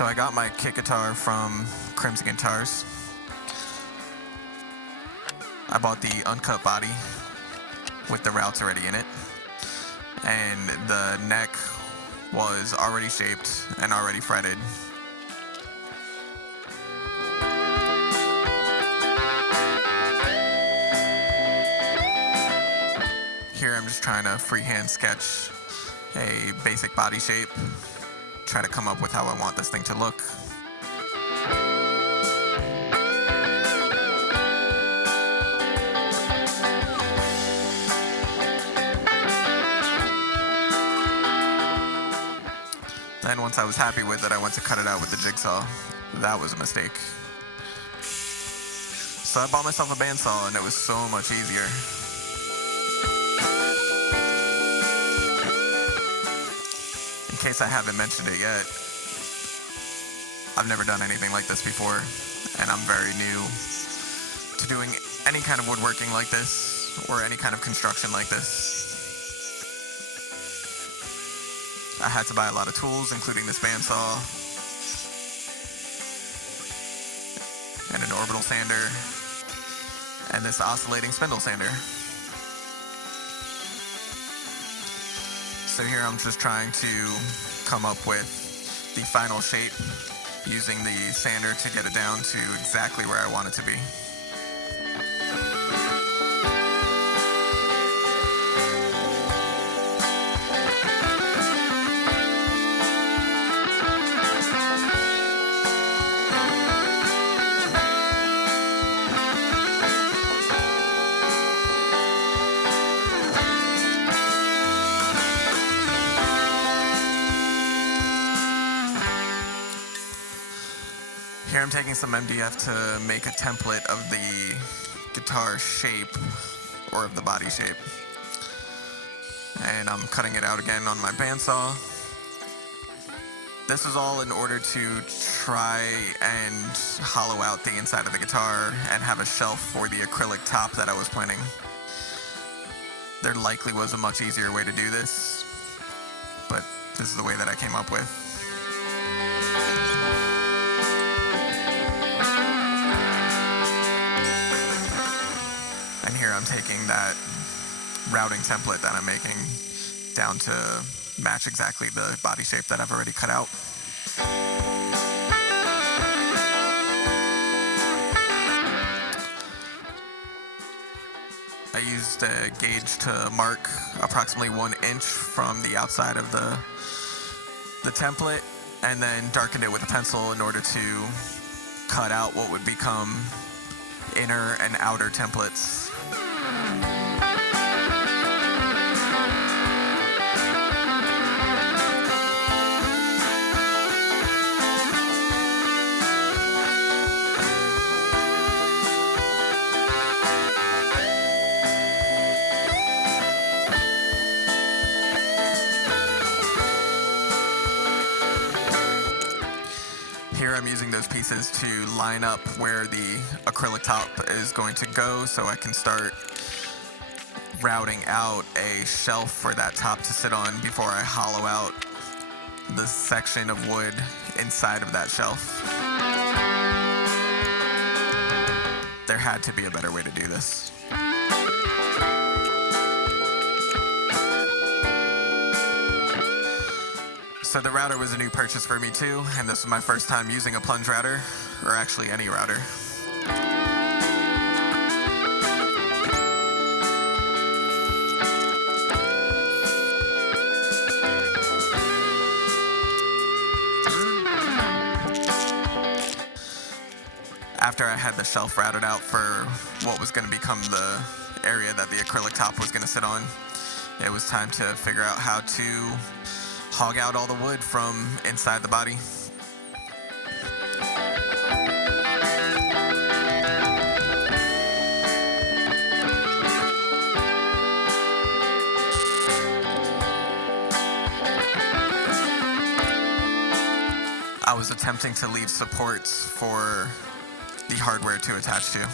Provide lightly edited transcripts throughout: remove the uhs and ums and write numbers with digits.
So I got my kit guitar from Crimson Guitars. I bought the uncut body with the routes already in it, and the neck was already shaped and already fretted. Here I'm just trying to freehand sketch a basic body shape, try to come up with how I want this thing to look. Then once I was happy with it, I went to cut it out with the jigsaw. That was a mistake. So I bought myself a bandsaw and it was so much easier. In case I haven't mentioned it yet, I've never done anything like this before, and I'm very new to doing any kind of woodworking like this or any kind of construction like this. I had to buy a lot of tools, including this bandsaw and an orbital sander and this oscillating spindle sander. So here I'm just trying to come up with the final shape using the sander to get it down to exactly where I want it to be. Here I'm taking some MDF to make a template of the guitar shape, or of the body shape. And I'm cutting it out again on my bandsaw. This is all in order to try and hollow out the inside of the guitar and have a shelf for the acrylic top that I was planning. There likely was a much easier way to do this, but this is the way that I came up with. And here I'm taking that routing template that I'm making down to match exactly the body shape that I've already cut out. I used a gauge to mark approximately 1 inch from the outside of the template, and then darkened it with a pencil in order to cut out what would become inner and outer templates. Here I'm using those pieces to line up where the acrylic top is going to go, so I can start routing out a shelf for that top to sit on before I hollow out the section of wood inside of that shelf. There had to be a better way to do this. So the router was a new purchase for me too, and this was my first time using a plunge router, or actually any router. After I had the shelf routed out for what was going to become the area that the acrylic top was going to sit on, it was time to figure out how to hog out all the wood from inside the body. I was attempting to leave supports for the hardware to attach to.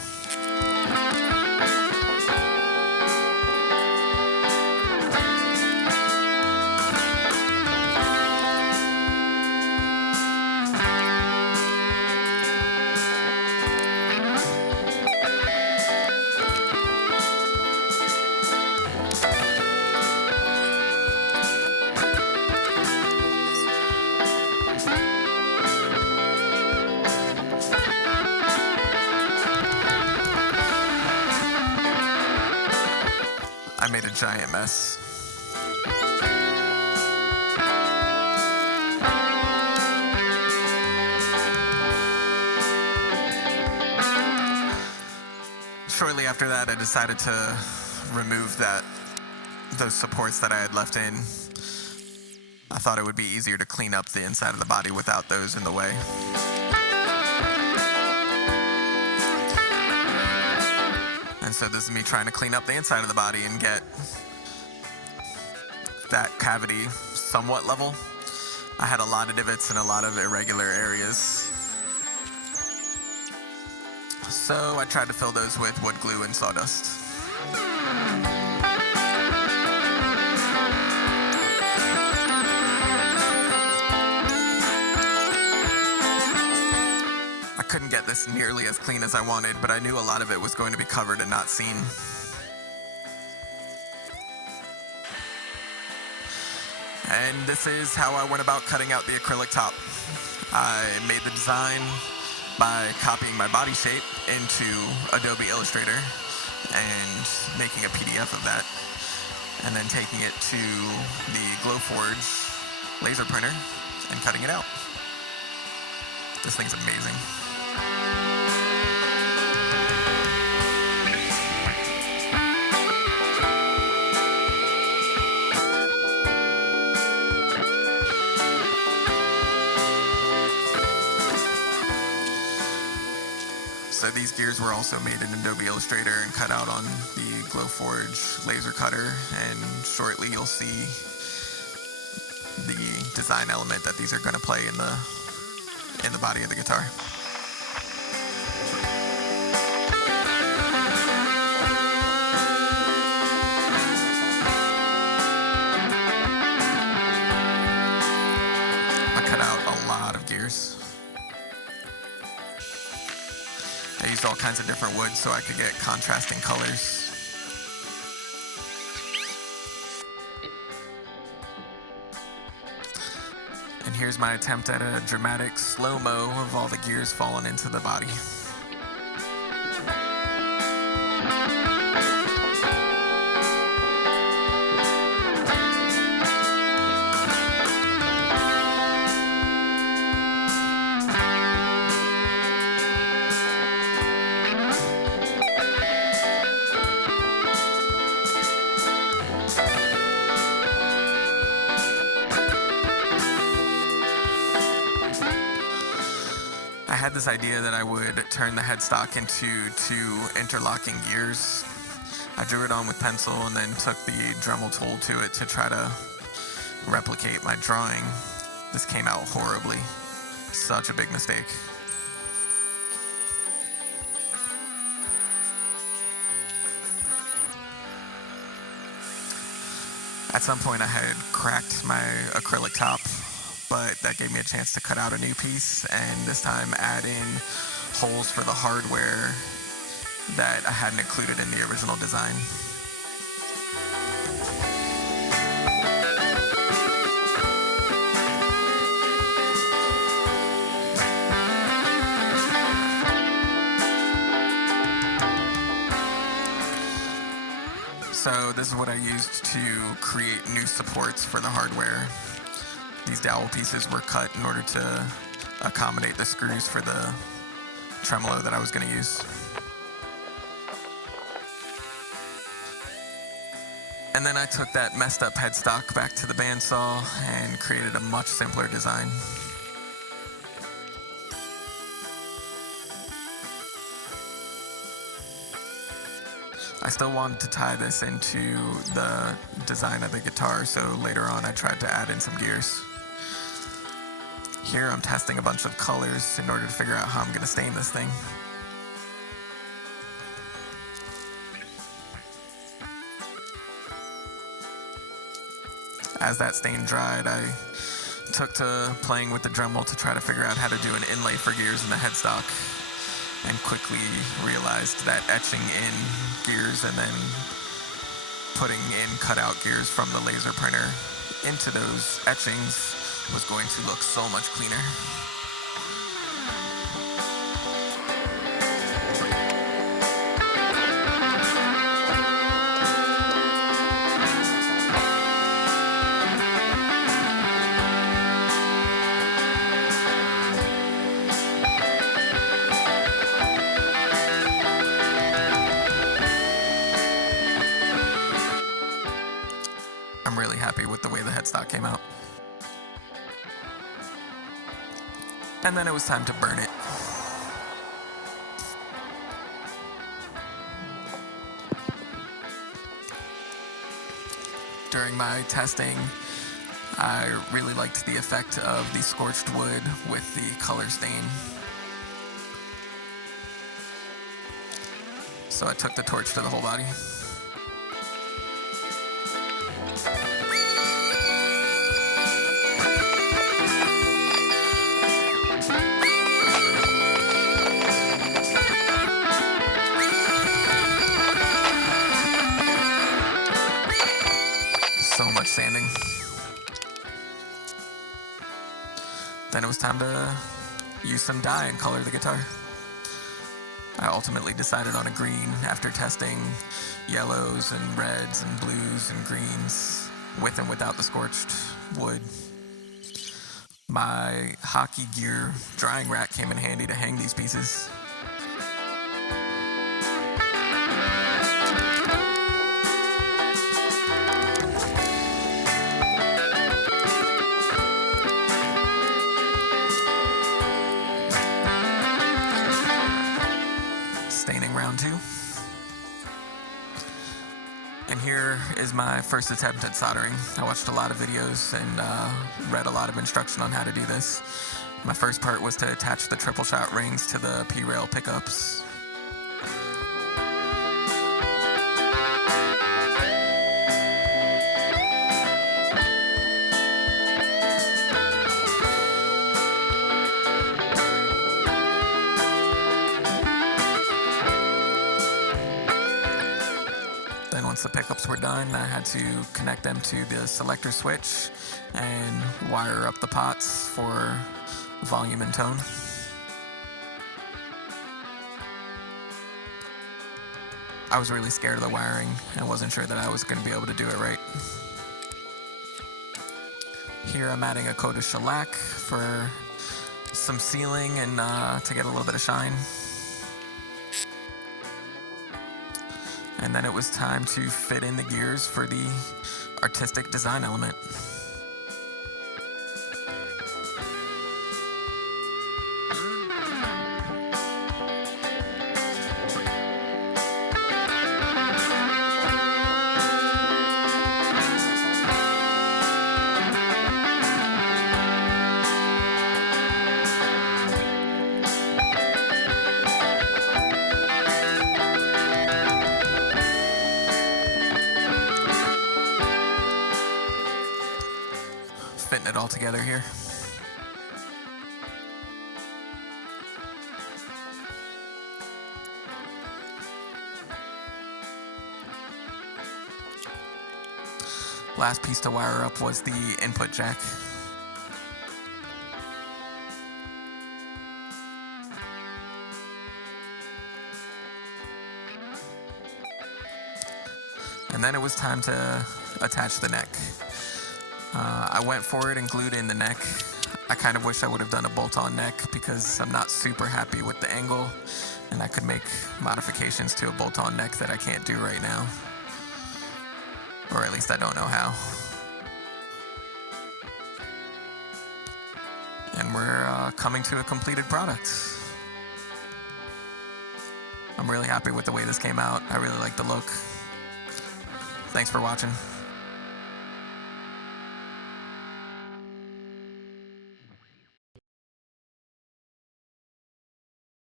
giant mess. Shortly after that, I decided to remove those supports that I had left in. I thought it would be easier to clean up the inside of the body without those in the way. And so this is me trying to clean up the inside of the body and get that cavity somewhat level. I had a lot of divots and a lot of irregular areas. So I tried to fill those with wood glue and sawdust. I couldn't get this nearly as clean as I wanted, but I knew a lot of it was going to be covered and not seen. And this is how I went about cutting out the acrylic top. I made the design by copying my body shape into Adobe Illustrator and making a PDF of that, and then taking it to the glowforge laser printer and cutting it out. This thing's amazing. So these gears were also made in Adobe Illustrator and cut out on the glowforge laser cutter, and shortly you'll see the design element that these are going to play in the body of the guitar. I cut out a lot of gears. I used all kinds of different woods so I could get contrasting colors. And here's my attempt at a dramatic slow-mo of all the gears falling into the body. I had this idea that I would turn the headstock into two interlocking gears. I drew it on with pencil and then took the Dremel tool to it to try to replicate my drawing. This came out horribly. Such a big mistake. At some point I had cracked my acrylic top, but that gave me a chance to cut out a new piece and this time add in holes for the hardware that I hadn't included in the original design. So this is what I used to create new supports for the hardware. These dowel pieces were cut in order to accommodate the screws for the tremolo that I was going to use. And then I took that messed up headstock back to the bandsaw and created a much simpler design. I still wanted to tie this into the design of the guitar, so later on I tried to add in some gears. Here I'm testing a bunch of colors in order to figure out how I'm going to stain this thing. As that stain dried, I took to playing with the Dremel to try to figure out how to do an inlay for gears in the headstock, and quickly realized that etching in gears and then putting in cutout gears from the laser printer into those etchings was going to look so much cleaner. it came out. And then it was time to burn it. During my testing, I really liked the effect of the scorched wood with the color stain. So I took the torch to the whole body. So much sanding. Then it was time to use some dye and color the guitar. I ultimately decided on a green after testing yellows and reds and blues and greens with and without the scorched wood. My hockey gear drying rack came in handy to hang these pieces. Staining round 2. And here is my first attempt at soldering. I watched a lot of videos and read a lot of instruction on how to do this. My first part was to attach the triple shot rings to the P-rail pickups. Then once the pickups were done, I had to connect them to the selector switch and wire up the pots for volume and tone. I was really scared of the wiring and wasn't sure that I was going to be able to do it right. Here I'm adding a coat of shellac for some sealing and to get a little bit of shine. And then it was time to fit in the gears for the artistic design element. Fitting it all together here. Last piece to wire up was the input jack. And then it was time to attach the neck. I went for it and glued in the neck. I kind of wish I would have done a bolt-on neck because I'm not super happy with the angle, and I could make modifications to a bolt-on neck that I can't do right now. Or at least I don't know how. And we're coming to a completed product. I'm really happy with the way this came out. I really like the look. Thanks for watching.